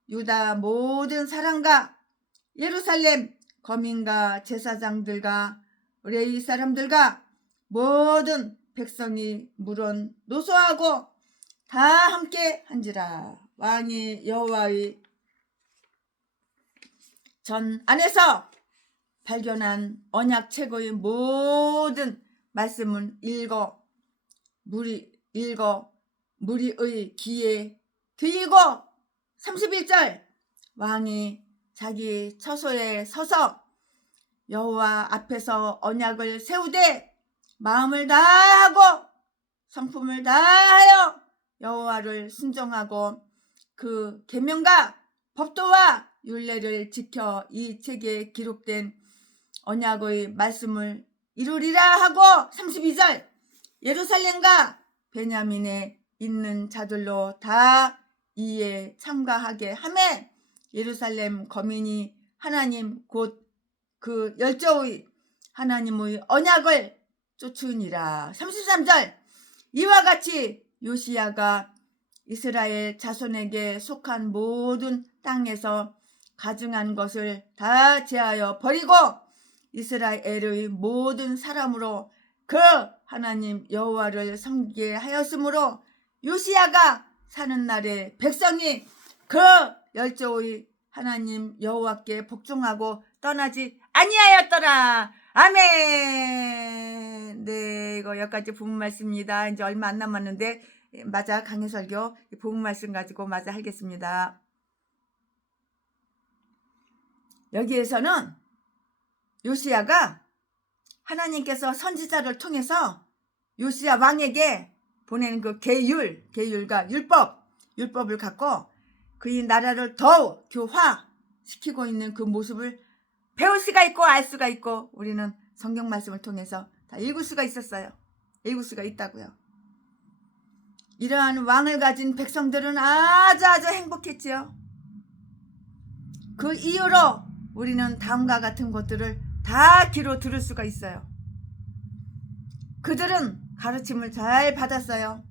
유다 모든 사람과 예루살렘 거민과 제사장들과 레위 사람들과 모든 백성이 물은 노소하고 다 함께 한지라. 왕이 여호와의 전 안에서 발견한 언약 책의 모든 말씀은 무리의 귀에 들리고. 31절. 왕이 자기 처소에 서서 여호와 앞에서 언약을 세우되 마음을 다하고 성품을 다하여 여호와를 순종하고 그 계명과 법도와 율례를 지켜 이 책에 기록된 언약의 말씀을 이루리라 하고. 32절. 예루살렘과 베냐민에 있는 자들로 다 이에 참가하게 하매 예루살렘 거민이 하나님 곧 그 열조의 하나님의 언약을 쫓으니라. 33절. 이와 같이 요시야가 이스라엘 자손에게 속한 모든 땅에서 가증한 것을 다 제하여 버리고 이스라엘의 모든 사람으로 그 하나님 여호와를 섬기게 하였으므로 요시야가 사는 날에 백성이 그 열조의 하나님 여호와께 복종하고 떠나지 아니하였더라. 아멘. 네, 이거 여기까지 본문 말씀입니다. 이제 얼마 안 남았는데 마저 강해설교 본문 말씀 가지고 마저 하겠습니다. 여기에서는 요시야가 하나님께서 선지자를 통해서 요시야 왕에게 보낸 그 계율과 율법을 갖고 그의 나라를 더욱 교화시키고 있는 그 모습을 배울 수가 있고 알 수가 있고 우리는 성경 말씀을 통해서 다 읽을 수가 있었어요. 읽을 수가 있다고요. 이러한 왕을 가진 백성들은 아주 행복했지요. 그 이유로 우리는 다음과 같은 것들을 다 귀로 들을 수가 있어요. 그들은 가르침을 잘 받았어요.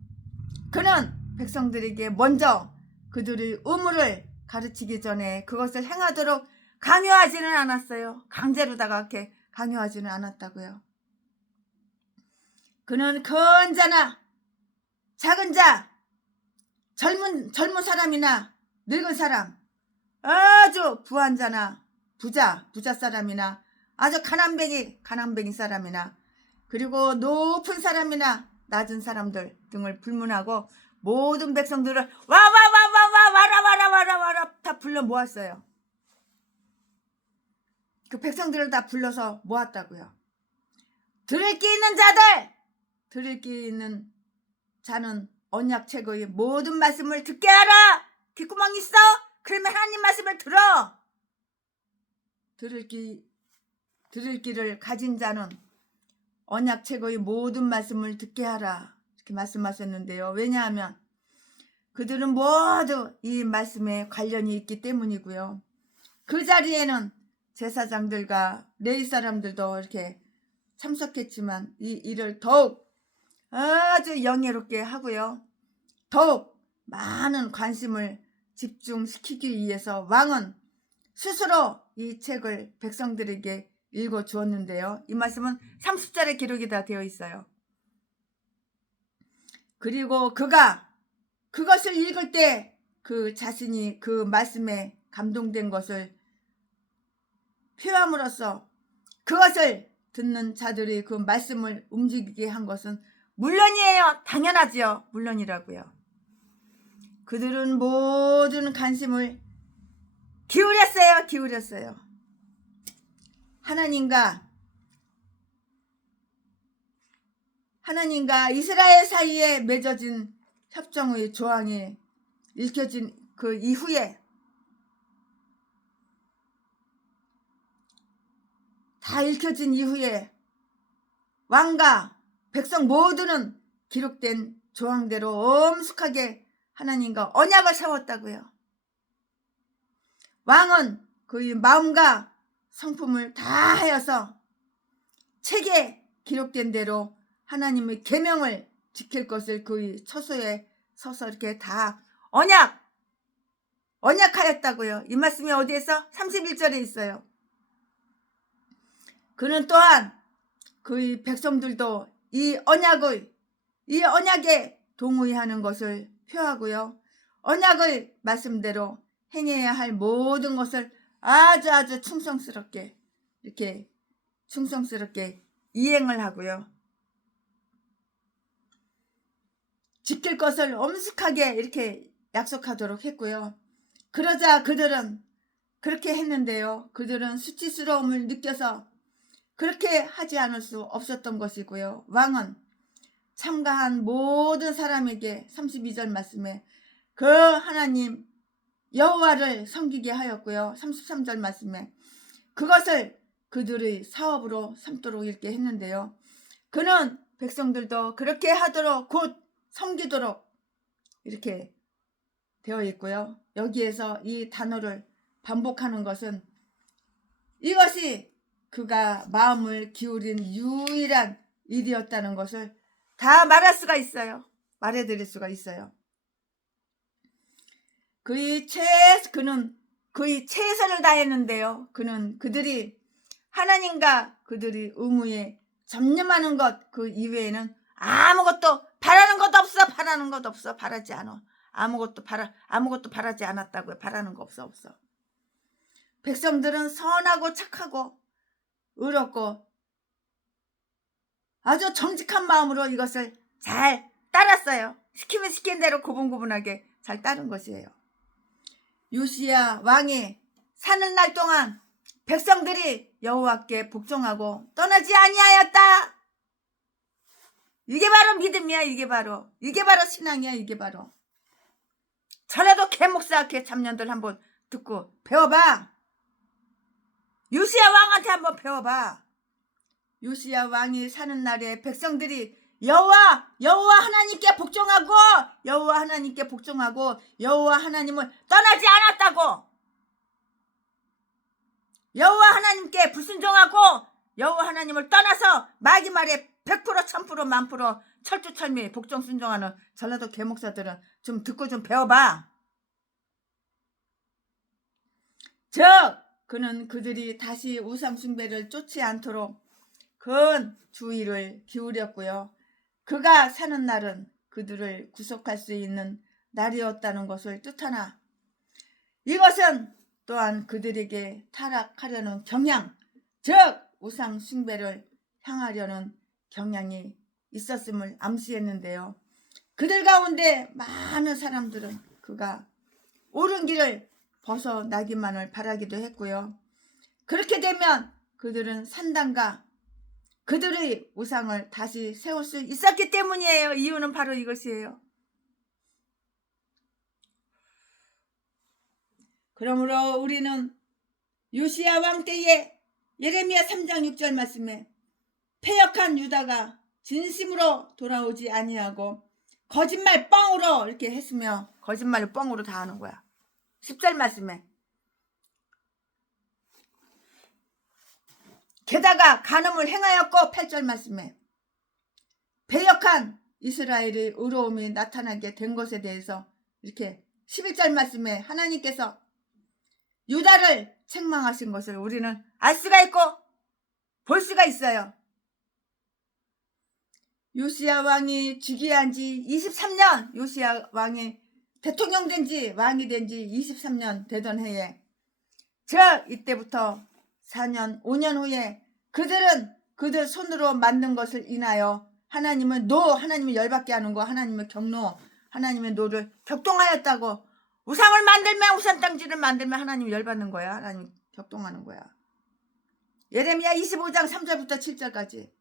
그는 백성들에게 먼저 그들의 의무를 가르치기 전에 그것을 행하도록 강요하지는 않았어요. 강제로다가 이렇게 강요하지는 않았다고요. 그는 큰 자나 작은 자, 젊은 사람이나 늙은 사람, 아주 부한 자나 부자 사람이나 아주 가난뱅이 사람이나 그리고 높은 사람이나 낮은 사람들 등을 불문하고 모든 백성들을 와라 다 불러 모았어요. 그 백성들을 다 불러서 모았다고요. 들을 귀 있는 자들, 들을 귀 있는 자는 언약책의 모든 말씀을 듣게 하라. 귓구멍 있어? 그러면 하나님 말씀을 들어. 들을 귀를 가진 자는 언약 책의 모든 말씀을 듣게 하라. 이렇게 말씀하셨는데요. 왜냐하면 그들은 모두 이 말씀에 관련이 있기 때문이고요. 그 자리에는 제사장들과 레위 사람들도 이렇게 참석했지만 이 일을 더욱 아주 영예롭게 하고요. 더욱 많은 관심을 집중시키기 위해서 왕은 스스로 이 책을 백성들에게 읽어 주었는데요. 이 말씀은 30절에 기록이 다 되어 있어요. 그리고 그가 그것을 읽을 때 그 자신이 그 말씀에 감동된 것을 표함으로써 그것을 듣는 자들이 그 말씀을 움직이게 한 것은 물론이에요. 당연하지요. 물론이라고요. 그들은 모든 관심을 기울였어요. 하나님과 이스라엘 사이에 맺어진 협정의 조항이 읽혀진 그 이후에 다 읽혀진 이후에 왕과 백성 모두는 기록된 조항대로 엄숙하게 하나님과 언약을 세웠다고요. 왕은 그의 마음과 성품을 다하여서 책에 기록된 대로 하나님의 계명을 지킬 것을 그의 처소에 서서 이렇게 다 언약하였다고요. 이 말씀이 어디에서? 31절에 있어요. 그는 또한 그의 백성들도 이 언약에 동의하는 것을 표하고요. 언약의 말씀대로 행해야 할 모든 것을 아주 충성스럽게 이행을 하고요. 지킬 것을 엄숙하게 이렇게 약속하도록 했고요. 그러자 그들은 그렇게 했는데요. 그들은 수치스러움을 느껴서 그렇게 하지 않을 수 없었던 것이고요. 왕은 참가한 모든 사람에게 32절 말씀에 그 하나님 여호와를 섬기게 하였고요. 33절 말씀에 그것을 그들의 사업으로 삼도록 이렇게 했는데요. 그는 백성들도 그렇게 하도록 곧 섬기도록 이렇게 되어 있고요. 여기에서 이 단어를 반복하는 것은 이것이 그가 마음을 기울인 유일한 일이었다는 것을 다 말해드릴 수가 있어요. 그는 그의 최선을 다했는데요. 그는 그들이 하나님과 그들이 의무에 전념하는 것 그 이외에는 아무것도 바라는 것 없어. 바라지 않아. 아무것도 바라지 않았다고요. 바라는 거 없어. 백성들은 선하고 착하고 의롭고 아주 정직한 마음으로 이것을 잘 따랐어요. 시키면 시킨 대로 고분고분하게 잘 따른 것이에요. 요시야 왕이 사는 날 동안 백성들이 여호와께 복종하고 떠나지 아니하였다. 이게 바로 믿음이야. 이게 바로 신앙이야. 전에도 개목사학회 참년들 한번 듣고 배워봐. 요시야 왕한테 한번 배워봐. 요시야 왕이 사는 날에 백성들이 여호와 하나님께 복종하고 여호와 하나님을 떠나지 않았다고. 여호와 하나님께 불순종하고 여호와 하나님을 떠나서 마귀 말에 100% 1000% 1000% 철두철미 복종 순종하는 전라도 개목사들은 좀 듣고 좀 배워봐. 즉 그는 그들이 다시 우상 숭배를 쫓지 않도록 큰 주의를 기울였고요. 그가 사는 날은 그들을 구속할 수 있는 날이었다는 것을 뜻하나 이것은 또한 그들에게 타락하려는 경향, 즉 우상 숭배를 향하려는 경향이 있었음을 암시했는데요. 그들 가운데 많은 사람들은 그가 옳은 길을 벗어나기만을 바라기도 했고요. 그렇게 되면 그들은 산당과 그들의 우상을 다시 세울 수 있었기 때문이에요. 이유는 바로 이것이에요. 그러므로 우리는 요시야 왕 때에 예레미야 3장 6절 말씀에 패역한 유다가 진심으로 돌아오지 아니하고 거짓말 뻥으로 이렇게 했으며 거짓말을 뻥으로 다 하는 거야. 10절 말씀에 게다가 간음을 행하였고 8절 말씀에 패역한 이스라엘의 의로움이 나타나게 된 것에 대해서 이렇게 11절 말씀에 하나님께서 유다를 책망하신 것을 우리는 알 수가 있고 볼 수가 있어요. 요시야 왕이 즉위한 지 23년, 요시야 왕이 대통령 된 지 왕이 된 지 23년 되던 해에 이때부터 4년 5년 후에 그들 손으로 만든 것을 인하여 하나님을 열받게 하는 거, 하나님의 경노, 하나님의 노를 격동하였다고. 우상을 만들면, 우상땅지를 만들면 하나님이 열받는 거야. 하나님 격동하는 거야. 예레미야 25장 3절부터 7절까지.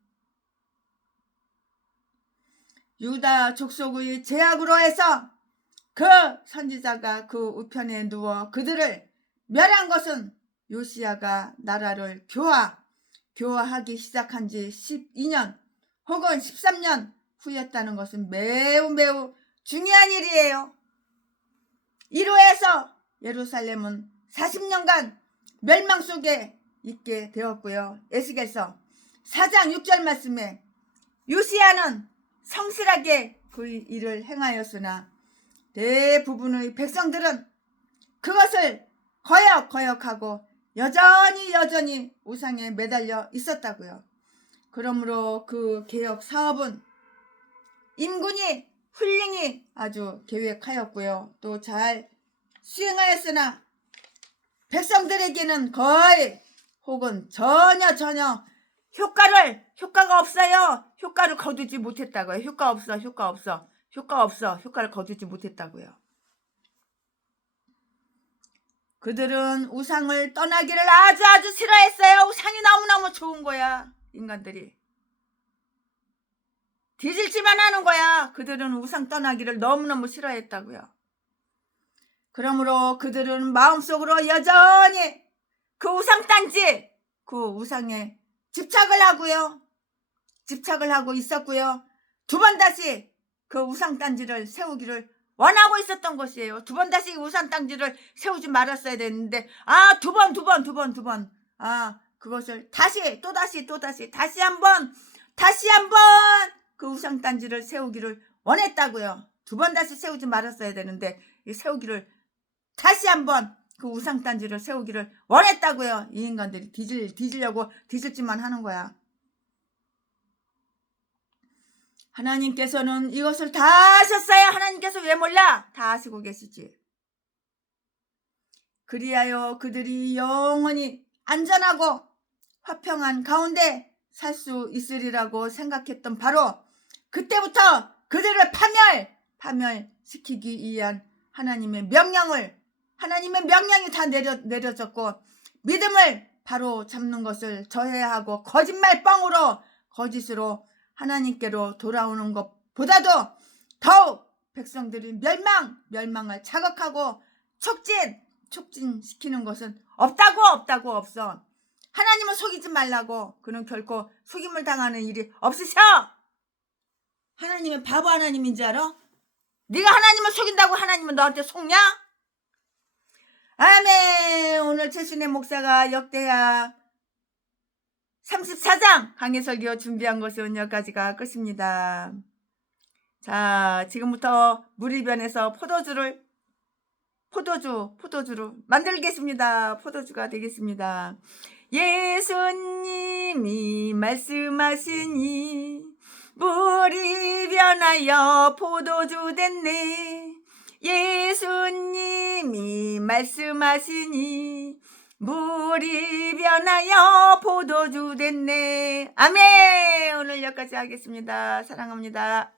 유다 족속의 제약으로 해서 그 선지자가 그 우편에 누워 그들을 멸한 것은 요시야가 나라를 교화하기 시작한 지 12년 혹은 13년 후였다는 것은 매우 중요한 일이에요. 이로 해서 예루살렘은 40년간 멸망 속에 있게 되었고요. 에스겔서 4장 6절 말씀에 요시야는 성실하게 그 일을 행하였으나 대부분의 백성들은 그것을 거역하고 여전히 우상에 매달려 있었다고요. 그러므로 그 개혁 사업은 임군이 훌륭히 아주 계획하였고요. 또 잘 수행하였으나 백성들에게는 거의 혹은 전혀 효과가 없어요. 효과를 거두지 못했다고요. 효과를 거두지 못했다고요. 그들은 우상을 떠나기를 아주 싫어했어요. 우상이 너무너무 좋은 거야. 인간들이 뒤질지만 하는 거야. 그들은 우상 떠나기를 너무너무 싫어했다고요. 그러므로 그들은 마음속으로 여전히 그 우상단지, 그 우상에 집착을 하고 있었고요. 두 번 다시 그 우상단지를 세우기를 원하고 있었던 것이에요. 두 번 다시 우상단지를 세우지 말았어야 됐는데 두 번 그것을 다시 한번 그 우상단지를 세우기를 원했다고요. 두 번 다시 세우지 말았어야 되는데 세우기를 다시 한번 그 우상단지를 세우기를 원했다고요. 이 인간들이 뒤지려고 뒤질지만 하는 거야. 하나님께서는 이것을 다 아셨어요. 하나님께서 왜 몰라? 다 아시고 계시지. 그리하여 그들이 영원히 안전하고 화평한 가운데 살 수 있으리라고 생각했던 바로 그때부터 그들을 파멸시키기 위한 하나님의 명령이 다 내려졌고 믿음을 바로 잡는 것을 저해하고 거짓말 뻥으로 거짓으로 하나님께로 돌아오는 것보다도 더욱 백성들이 멸망을 자극하고 촉진시키는 것은 없어. 하나님을 속이지 말라고. 그는 결코 속임을 당하는 일이 없으셔. 하나님은 바보 하나님인 줄 알아? 네가 하나님을 속인다고 하나님은 너한테 속냐? 아멘. 오늘 최순애 목사가 역대하 34장 강해 설교 준비한 것은 여기까지가 끝입니다. 자, 지금부터 무리변에서 포도주로 만들겠습니다. 포도주가 되겠습니다. 예수님이 말씀하시니 물이 변하여 포도주 됐네. 예수님이 말씀하시니 물이 변하여 포도주 됐네. 아멘. 오늘 여기까지 하겠습니다. 사랑합니다.